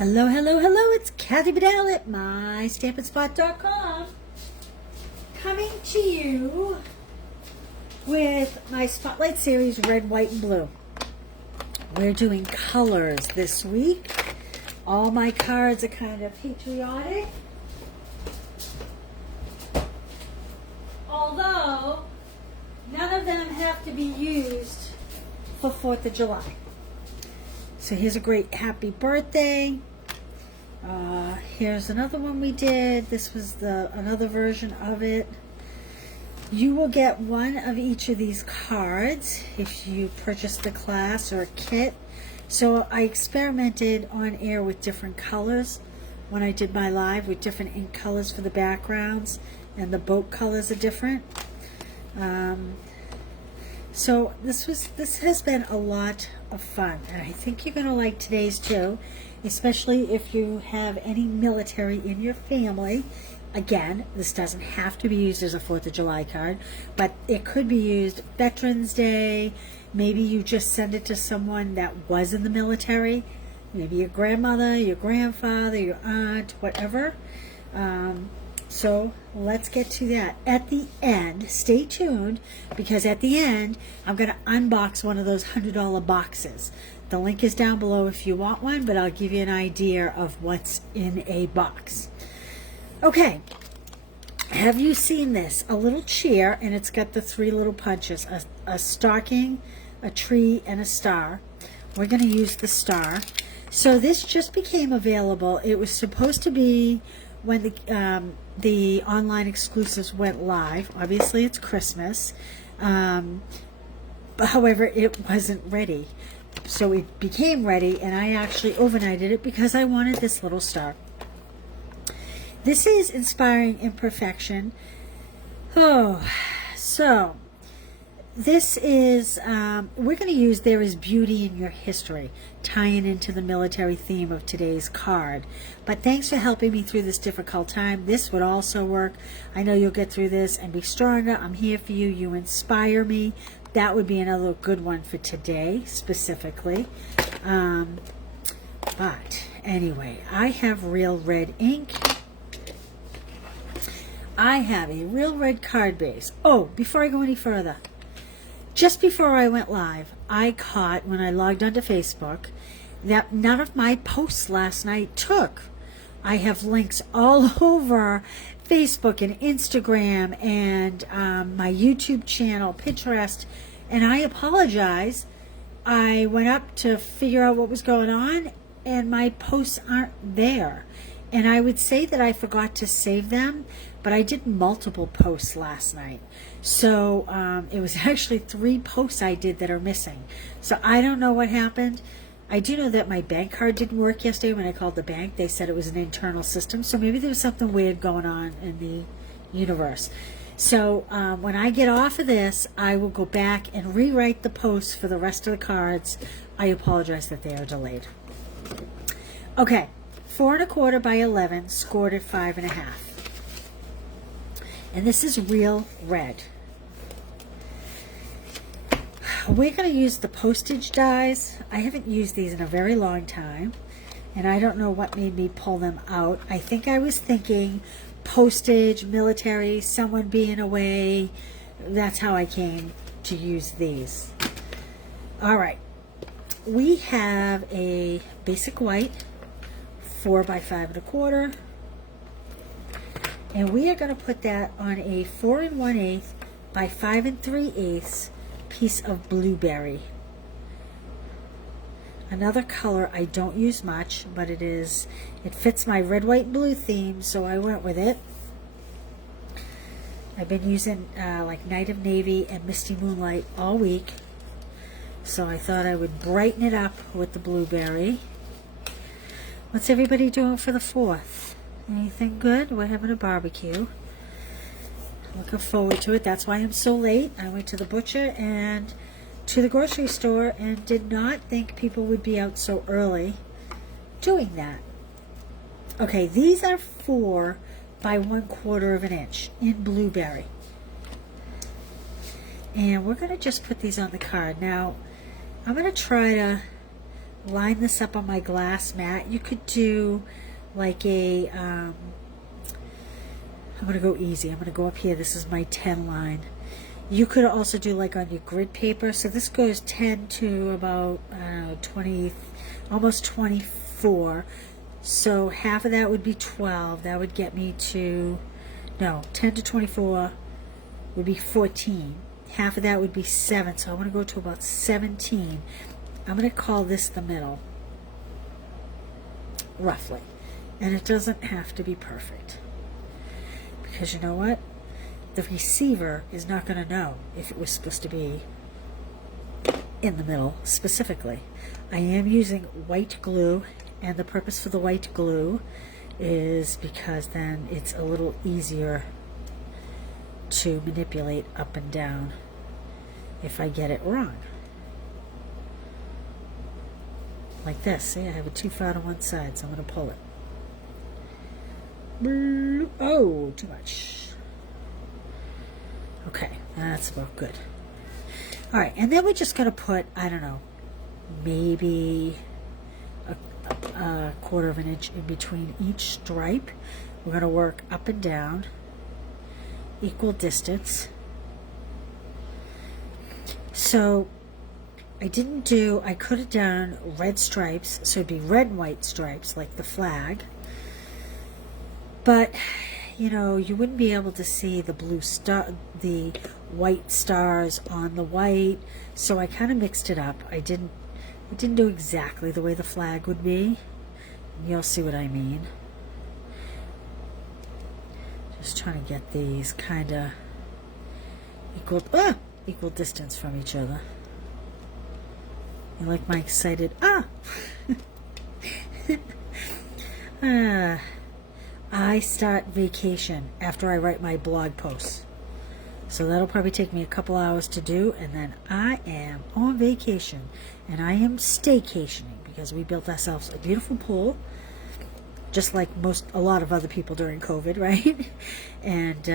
Hello, hello, hello, it's Kathy Bedell at mystampinspot.com coming to you with my Spotlight Series Red, White, and Blue. We're doing colors this week. All my cards are kind of patriotic. Although, none of them have to be used for 4th of July. So here's a great happy birthday. Here's another one we did. This was another version of it. You will get one of each of these cards if you purchase the class or a kit. So I experimented on air with different colors when I did my live, with different ink colors for the backgrounds, and the boat colors are different. So this has been a lot of fun, and I think you're going to like today's too, especially if you have any military in your family. Again, this doesn't have to be used as a 4th of July card, but it could be used Veterans Day. Maybe you just send it to someone that was in the military, maybe your grandmother, your grandfather, your aunt, whatever. So let's get to that. At the end, stay tuned, because at the end, I'm going to unbox one of those $100 boxes. The link is down below if you want one, but I'll give you an idea of what's in a box. Okay, have you seen this? A little chair, and it's got the 3 little punches, a stocking, a tree, and a star. We're going to use the star. So this just became available. It was supposed to be when the online exclusives went live. Obviously, it's Christmas. However, it wasn't ready. So it became ready, and I actually overnighted it because I wanted this little star. This is Inspiring Imperfection. Oh, so this is, we're going to use There Is Beauty in Your History, tying into the military theme of today's card. But thanks for helping me through this difficult time. This would also work. I know you'll get through this and be stronger. I'm here for you. You inspire me. That would be another good one for today, specifically. But anyway, I have Real Red ink. I have a Real Red card base. Oh, before I go any further, just before I went live, I caught, when I logged onto Facebook, that none of my posts last night took. I have links all over Facebook and Instagram and my YouTube channel, Pinterest, and I apologize. I went up to figure out what was going on, and my posts aren't there. And I would say that I forgot to save them, but I did multiple posts last night. So it was actually 3 posts I did that are missing. So I don't know what happened. I do know that my bank card didn't work yesterday when I called the bank. They said it was an internal system. So maybe there was something weird going on in the universe. So when I get off of this, I will go back and rewrite the posts for the rest of the cards. I apologize that they are delayed. Okay, 4 1/4 by 11, scored at 5 1/2. And this is Real Red. We're going to use the postage dies. I haven't used these in a very long time, and I don't know what made me pull them out. I think I was thinking postage, military, someone being away. That's how I came to use these. All right. We have a basic white, 4 by 5 1/4. And we are going to put that on a 4 1/8 by 5 3/8 piece of blueberry. Another color I don't use much, but it fits my red, white, blue theme, so I went with it. I've been using like Night of Navy and Misty Moonlight all week, so I thought I would brighten it up with the blueberry. What's everybody doing for the 4th? Anything good? We're having a barbecue. Looking forward to it. That's why I'm so late. I went to the butcher and to the grocery store and did not think people would be out so early doing that. Okay, these are 4 by 1/4 of an inch in blueberry. And we're going to just put these on the card. Now, I'm going to try to line this up on my glass mat. You could do like a, I'm going to go easy. I'm going to go up here. This is my 10 line. You could also do like on your grid paper. So this goes 10 to about 20, almost 24. So half of that would be 12. That would get me to, no, 10 to 24 would be 14. Half of that would be 7. So I want to go to about 17. I'm going to call this the middle, roughly. And it doesn't have to be perfect. Because you know what? The receiver is not going to know if it was supposed to be in the middle specifically. I am using white glue, and the purpose for the white glue is because then it's a little easier to manipulate up and down if I get it wrong. Like this. See, I have it too far to one side, so I'm going to pull it. Oh, too much. Okay, that's about good. All right, and then we're just going to put, I don't know, maybe a quarter of an inch in between each stripe. We're going to work up and down, equal distance. So I could have done red stripes, so it'd be red and white stripes like the flag. But you know, you wouldn't be able to see the blue star, the white stars on the white, so I kind of mixed it up. I didn't do exactly the way the flag would be. You'll see what I mean. Just trying to get these kind of equal distance from each other. You like my excited I start vacation after I write my blog posts. So that'll probably take me a couple hours to do, and then I am on vacation, and I am staycationing because we built ourselves a beautiful pool, just like a lot of other people during COVID, right? And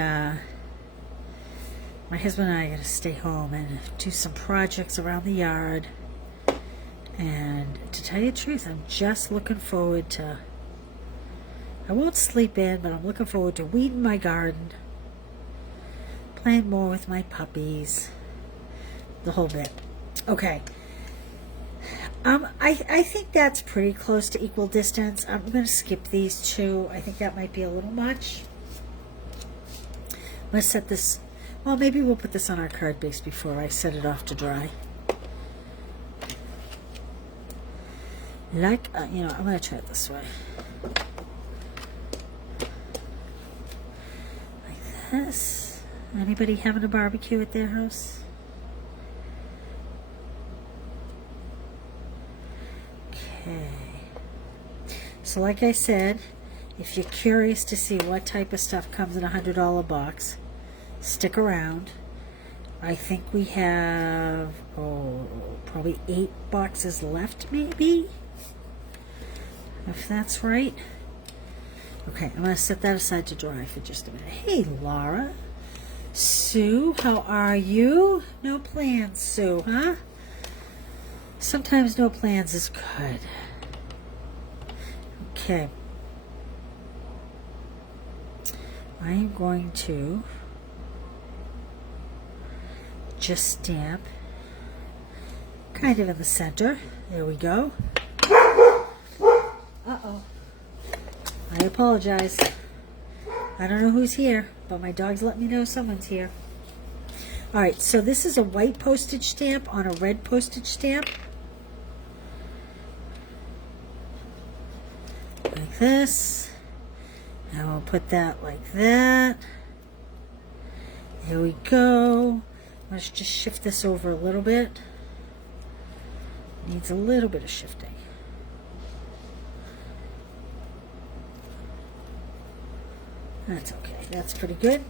my husband and I are going to stay home and do some projects around the yard. And to tell you the truth, I'm just looking forward to, I won't sleep in, but I'm looking forward to weeding my garden, playing more with my puppies, the whole bit. Okay. I think that's pretty close to equal distance. I'm going to skip these two. I think that might be a little much. I'm going to set this, well, maybe we'll put this on our card base before I set it off to dry. Like, you know, I'm going to try it this way. Like this. Anybody having a barbecue at their house? Okay. So like I said, if you're curious to see what type of stuff comes in a $100 box, stick around. I think we have, probably 8 boxes left, maybe? If that's right. Okay, I'm going to set that aside to dry for just a minute. Hey, Laura. Sue, how are you? No plans, Sue, huh? Sometimes no plans is good. Okay. I am going to just stamp kind of in the center. There we go. Uh-oh. I apologize. I don't know who's here, but my dogs let me know someone's here. Alright, so this is a white postage stamp on a red postage stamp. Like this. And we'll put that like that. There we go. Let's just shift this over a little bit. Needs a little bit of shifting. That's okay. That's pretty good.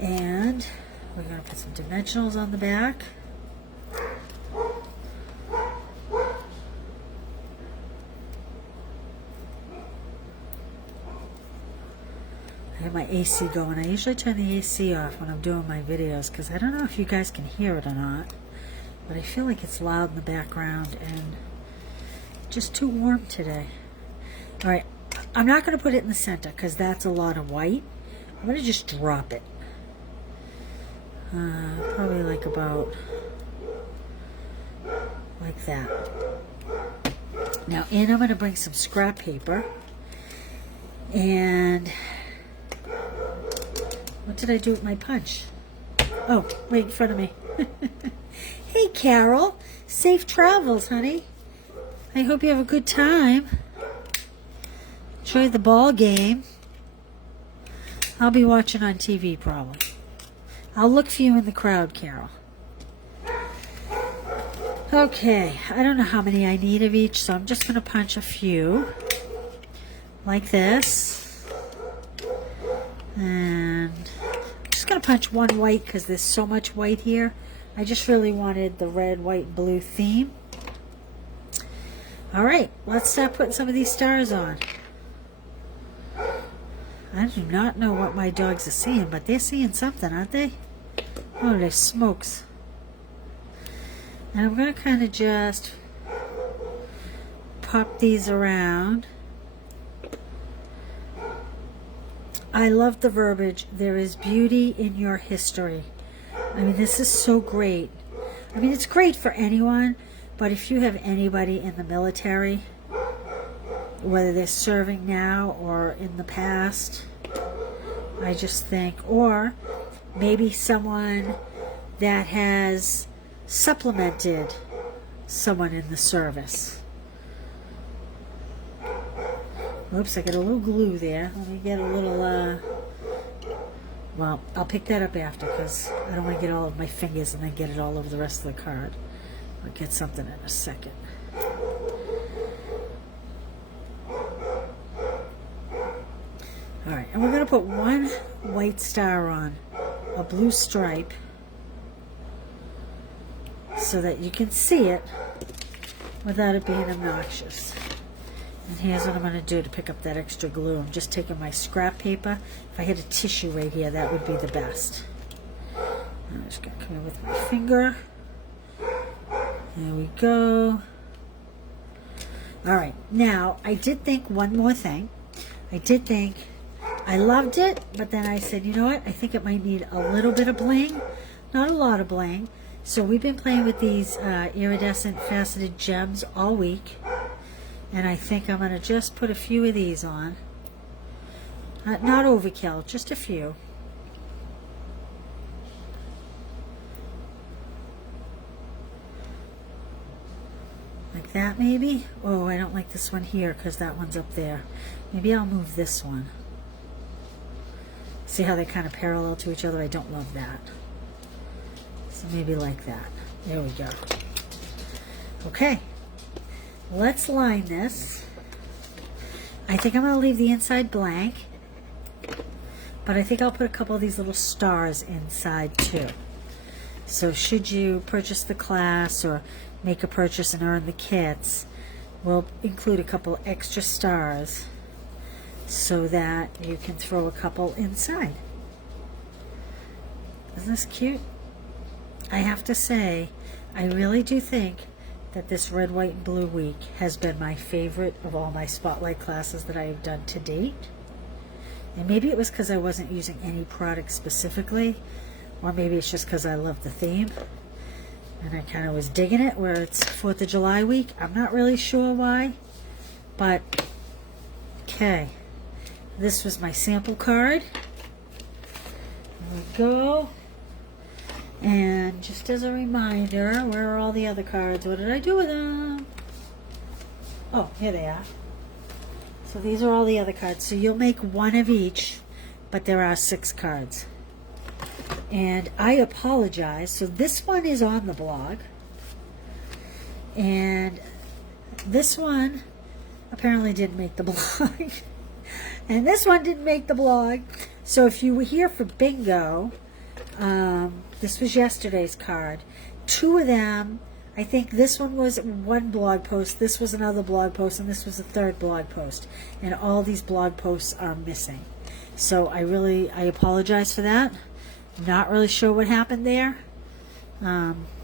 And we're going to put some dimensionals on the back. I have my AC going. I usually turn the AC off when I'm doing my videos because I don't know if you guys can hear it or not. but I feel like it's loud in the background and just too warm today. All right, I'm not going to put it in the center because that's a lot of white. I'm going to just drop it. Probably like about like that. Now in I'm going to bring some scrap paper. And what did I do with my punch? Oh, right in front of me. Hey, Carol. Safe travels, honey. I hope you have a good time. Enjoy the ball game. I'll be watching on TV probably. I'll look for you in the crowd, Carol. Okay, I don't know how many I need of each, so I'm just going to punch a few. Like this. And I'm just going to punch one white because there's so much white here. I just really wanted the red, white, blue theme. All right, let's start putting some of these stars on. I do not know what my dogs are seeing, but they're seeing something, aren't they? Oh, there's smokes. And I'm going to kind of just pop these around. I love the verbiage. There is beauty in your history. I mean, this is so great. I mean, it's great for anyone, but if you have anybody in the military, whether they're serving now or in the past, I just think, or maybe someone that has supplemented someone in the service. Oops, I got a little glue there. Let me get a little, well, I'll pick that up after because I don't want to get all of my fingers and then get it all over the rest of the card. I'll get something in a second. Alright, and we're going to put one white star on a blue stripe so that you can see it without it being obnoxious. And here's what I'm going to do to pick up that extra glue. I'm just taking my scrap paper. If I had a tissue right here, that would be the best. I'm just going to come in with my finger. There we go. Alright, now I did think one more thing. I loved it, but then I said, you know what? I think it might need a little bit of bling. Not a lot of bling. So we've been playing with these iridescent faceted gems all week. And I think I'm going to just put a few of these on. Not overkill, just a few. Like that maybe? Oh, I don't like this one here because that one's up there. Maybe I'll move this one. See how they kind of parallel to each other? I don't love that. So maybe like that. There we go. Okay. Let's line this. I think I'm going to leave the inside blank. But I think I'll put a couple of these little stars inside too. So should you purchase the class or make a purchase and earn the kits, we'll include a couple extra stars so that you can throw a couple inside. Isn't this cute? I have to say, I really do think that this Red, White, and Blue week has been my favorite of all my Spotlight classes that I have done to date. And maybe it was because I wasn't using any product specifically, or maybe it's just because I love the theme. And I kind of was digging it where it's 4th of July week. I'm not really sure why, but okay. This was my sample card. There we go. And just as a reminder, where are all the other cards? What did I do with them? Oh, here they are. So these are all the other cards. So you'll make one of each, but there are 6 cards. And I apologize. So this one is on the blog. And this one apparently didn't make the blog. And this one didn't make the blog. So if you were here for bingo, this was yesterday's card. 2 of them, I think this one was one blog post, this was another blog post, and this was a 3rd blog post. And all these blog posts are missing. So I apologize for that. I'm not really sure what happened there.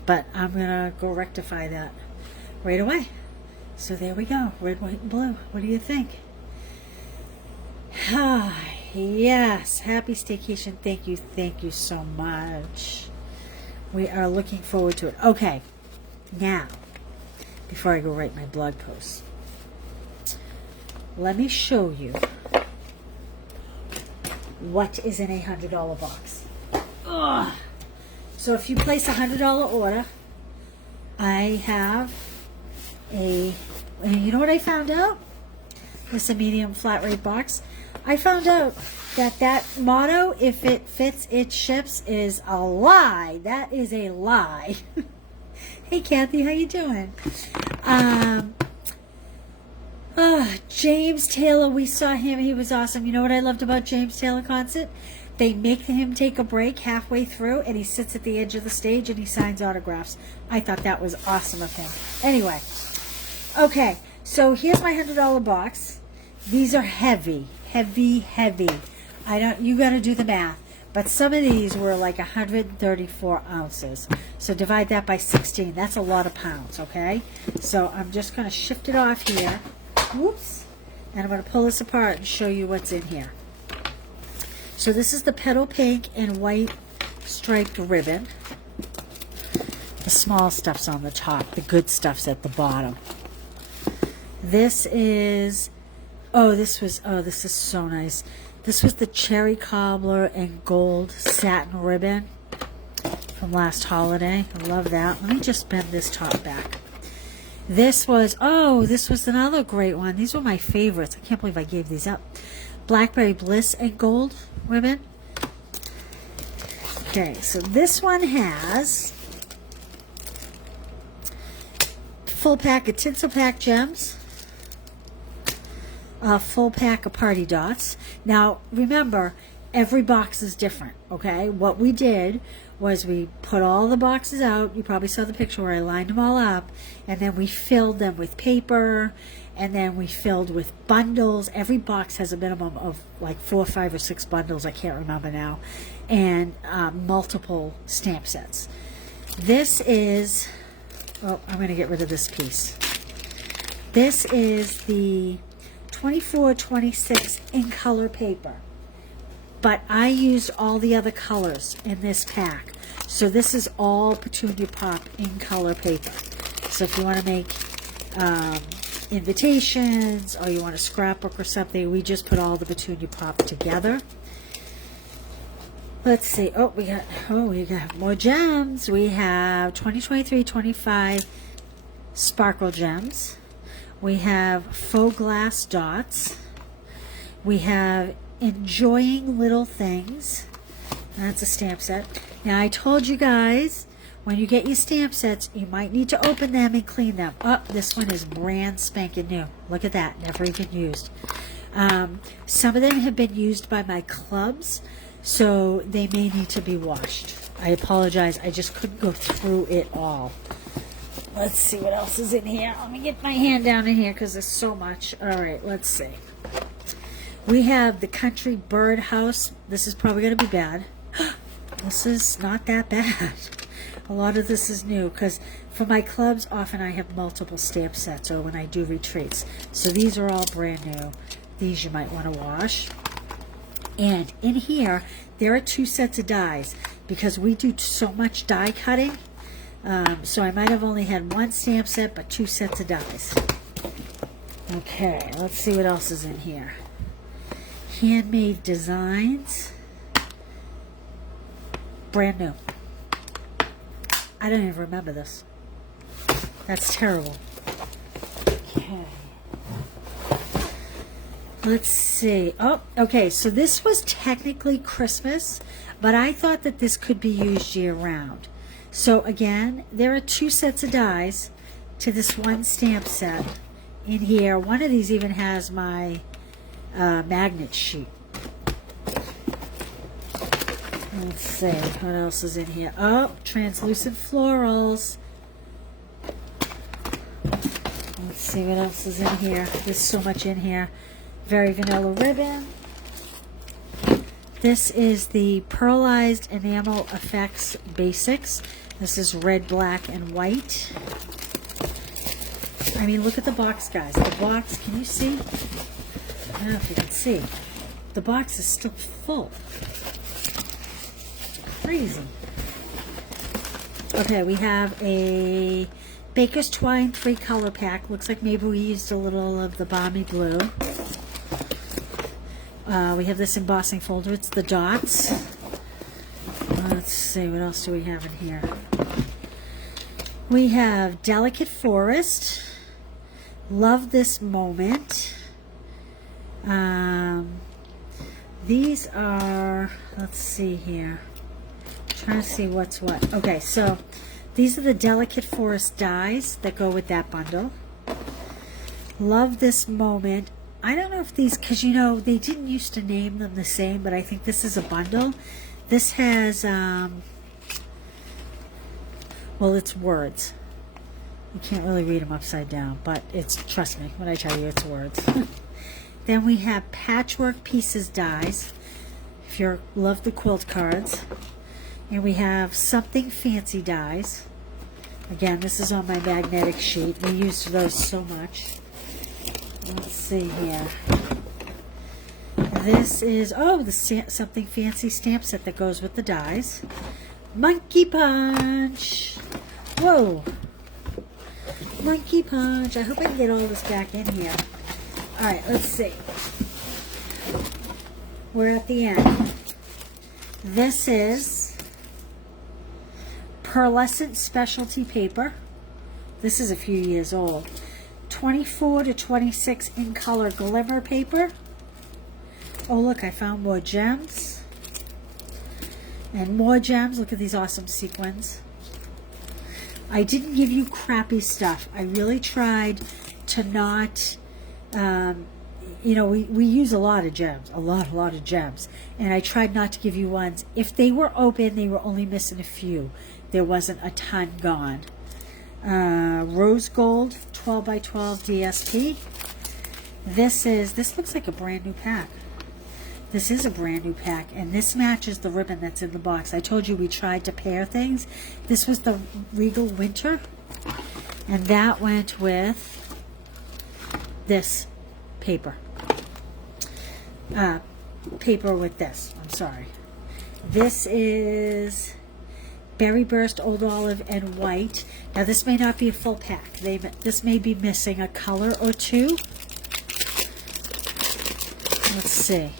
but I'm going to go rectify that right away. So there we go. Red, white, and blue. What do you think? Ah, yes. Happy staycation. Thank you. Thank you so much. We are looking forward to it. Okay. Now, before I go write my blog post, let me show you what is in a $100 box. Ugh. So if you place a $100 order, I have and you know what I found out? It's a medium flat rate box. I found out that motto, if it fits, it ships, is a lie. That is a lie. Hey, Kathy, how you doing? James Taylor, we saw him. He was awesome. You know what I loved about James Taylor concert? They make him take a break halfway through, and he sits at the edge of the stage, and he signs autographs. I thought that was awesome of him. Anyway, okay, so here's my $100 box. These are heavy, heavy, heavy. You got to do the math. But some of these were like 134 ounces. So divide that by 16. That's a lot of pounds, okay? So I'm just going to shift it off here. Whoops. And I'm going to pull this apart and show you what's in here. So this is the petal pink and white striped ribbon. The small stuff's on the top. The good stuff's at the bottom. This is... this is so nice. This was the cherry cobbler and gold satin ribbon from last holiday. I love that. Let me just bend this top back. This was another great one. These were my favorites. I can't believe I gave these up. Blackberry Bliss and gold ribbon. Okay, so this one has full pack of Tinsel Pack gems. A full pack of party dots. Now, remember, every box is different, okay? What we did was we put all the boxes out. You probably saw the picture where I lined them all up, and then we filled them with paper, and then we filled with bundles. Every box has a minimum of like 4, 5, or 6 bundles. I can't remember now. And multiple stamp sets. This is... I'm going to get rid of this piece. This is the 24-26 in color paper, but I used all the other colors in this pack, so this is all Petunia Pop in color paper. So if you want to make invitations or you want a scrapbook or something, we just put all the Petunia Pop together. Let's see. We got more gems. We have 2023-25 sparkle gems. We have faux glass dots. We have enjoying little things. That's a stamp set. Now, I told you guys, when you get your stamp sets, you might need to open them and clean them. This one is brand spanking new. Look at that. Never even used. Some of them have been used by my clubs, so they may need to be washed. I apologize. I just couldn't go through it all. Let's see what else is in here. Let me get my hand down in here because there's so much. All right, let's see. We have the Country Bird House. This is probably going to be bad. This is not that bad. A lot of this is new because for my clubs, often I have multiple stamp sets or when I do retreats. So these are all brand new. These you might want to wash. And in here, there are 2 sets of dies because we do so much die cutting. So I might have only had 1 stamp set, but 2 sets of dies. Okay, let's see what else is in here. Handmade designs. Brand new. I don't even remember this. That's terrible. Okay. Let's see. Okay, so this was technically Christmas, but I thought that this could be used year-round. So again, there are 2 sets of dies to this 1 stamp set in here. One of these even has my magnet sheet. Let's see, what else is in here? Translucent florals. Let's see what else is in here. There's so much in here. Very vanilla ribbon. This is the Pearlized Enamel Effects Basics. This is red, black, and white. I mean, look at the box, guys. The box, can you see? I don't know if you can see. The box is still full. Crazy. Okay, we have a Baker's Twine 3-color pack. Looks like maybe we used a little of the Balmy Blue. We have this embossing folder. It's the dots. Let's see, what else do we have in here? We have Delicate Forest. Love This Moment. These are, let's see here. Trying to see what's what. Okay, so these are the Delicate Forest dies that go with that bundle. Love This Moment. I don't know if these, because you know, they didn't used to name them the same, but I think this is a bundle. This has, well, it's words. You can't really read them upside down, but it's, trust me when I tell you it's words. Then we have Patchwork Pieces dies, if you love the quilt cards. And we have Something Fancy dies. Again, this is on my magnetic sheet. We used those so much. Let's see here. This is, oh, the Something Fancy stamp set that goes with the dies. Monkey Punch. Whoa. Monkey Punch. I hope I can get all this back in here. Alright, let's see. We're at the end. This is Pearlescent Specialty Paper. This is a few years old. 24 to 26 in color glimmer paper. Oh, look, I found more gems. And more gems. Look at these awesome sequins. I didn't give you crappy stuff. I really tried to not, you know, we use a lot of gems, a lot of gems. And I tried not to give you ones. If they were open, they were only missing a few. There wasn't a ton gone. Rose Gold 12 by 12 DSP. This looks like a brand new pack. This is a brand new pack, and this matches the ribbon that's in the box. I told you we tried to pair things. This was the Regal Winter, and that went with this paper. Paper with this, I'm sorry. This is Berry Burst Old Olive and White. Now this may not be a full pack. This may be missing a color or two. Let's see.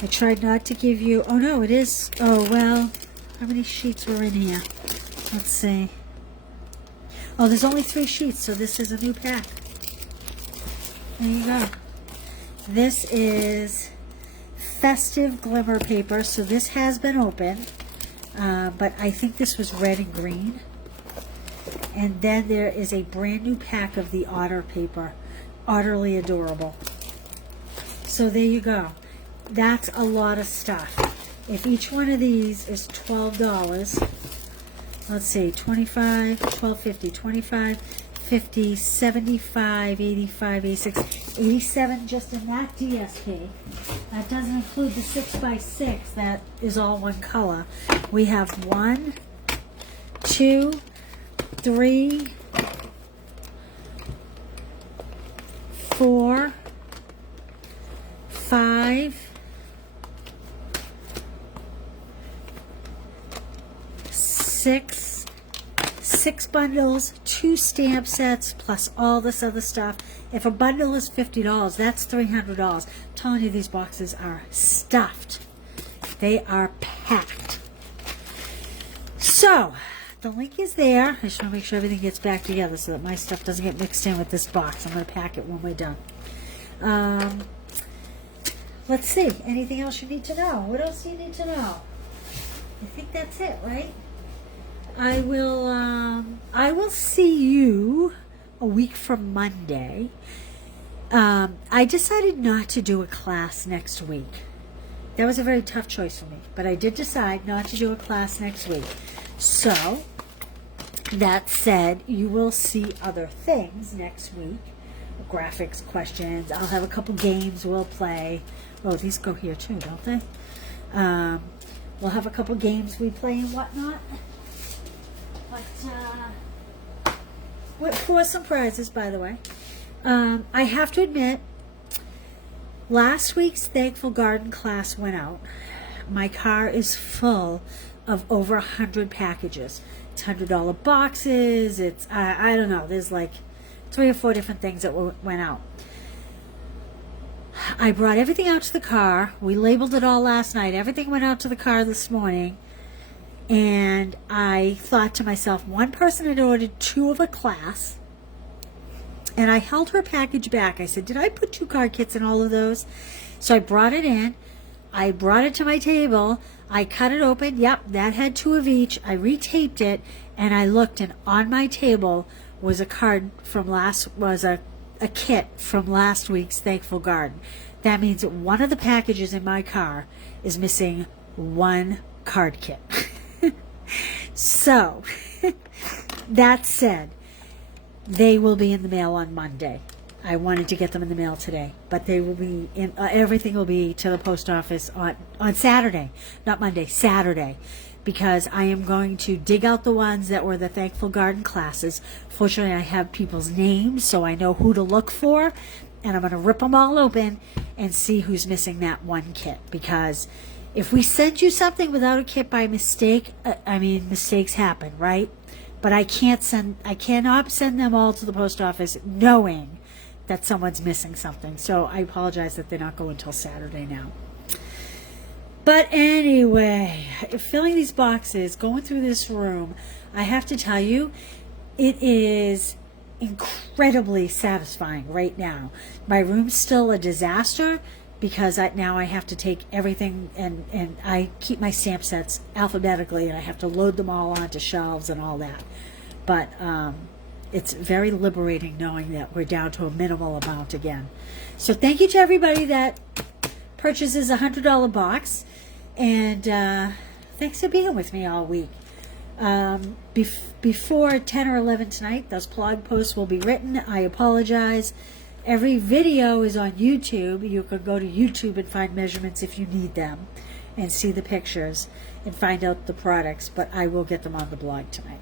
I tried not to give you, oh no, it is, oh well, how many sheets were in here? Let's see. Oh, there's only 3 sheets, so this is a new pack. There you go. This is Festive Glimmer Paper, so this has been opened, but I think this was red and green. And then there is a brand new pack of the Otter paper, Utterly Adorable. So there you go. That's a lot of stuff. If each one of these is $12, let's see, 25, 12.50, 25, 50, 75, 85, 86, 87 just in that DSP. That doesn't include the 6x6. That is all one color. We have 1, 2, 3, 4, 5, 6 bundles, 2 stamp sets, plus all this other stuff. If a bundle is $50, that's $300. I'm telling you, these boxes are stuffed. They are packed. So, the link is there. I just want to make sure everything gets back together so that my stuff doesn't get mixed in with this box. I'm going to pack it when we're done. Let's see. Anything else you need to know? What else do you need to know? I think that's it, right? I will see you a week from Monday. I decided not to do a class next week. That was a very tough choice for me, but I did decide not to do a class next week. So, that said, you will see other things next week. Graphics questions. I'll have a couple games we'll play. Oh, these go here too, don't they? We'll have a couple games we play and whatnot. for some prizes, by the way. I have to admit, last week's Thankful Garden class went out. My car is full of over 100 packages. It's $100 boxes. It's, I don't know, there's like 3 or 4 different things that went out. I brought everything out to the car. We labeled it all last night. Everything went out to the car this morning. And I thought to myself, one person had ordered 2 of a class. And I held her package back. I said, did I put 2 card kits in all of those? So I brought it in. I brought it to my table. I cut it open. Yep, that had 2 of each. I retaped it. And I looked, and on my table was a card from a kit from last week's Thankful Garden. That means that one of the packages in my car is missing 1 card kit. So, that said, they will be in the mail on Monday. I wanted to get them in the mail today, but they will be in. Everything will be to the post office on Saturday, not Monday, Saturday, because I am going to dig out the ones that were the Thankful Garden classes. Fortunately, I have people's names, so I know who to look for, and I'm going to rip them all open and see who's missing that 1 kit, because if we send you something without a kit by mistake, mistakes happen, right? But I cannot send them all to the post office knowing that someone's missing something. So I apologize that they're not going until Saturday now. But anyway, filling these boxes, going through this room, I have to tell you, it is incredibly satisfying right now. My room's still a disaster, because now I have to take everything, and I keep my stamp sets alphabetically, and I have to load them all onto shelves and all that. But it's very liberating knowing that we're down to a minimal amount again. So thank you to everybody that purchases a $100 box, and thanks for being with me all week. Before 10 or 11 tonight, those blog posts will be written. I apologize. Every video is on YouTube. You can go to YouTube and find measurements if you need them, and see the pictures and find out the products, but I will get them on the blog tonight.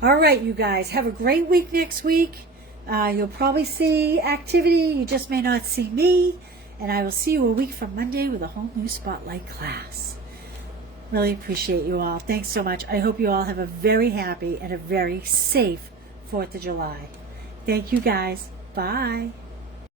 All right, you guys, have a great week next week. You'll probably see activity. You just may not see me, and I will see you a week from Monday with a whole new Spotlight class. Really appreciate you all. Thanks so much. I hope you all have a very happy and a very safe 4th of July. Thank you, guys. Bye.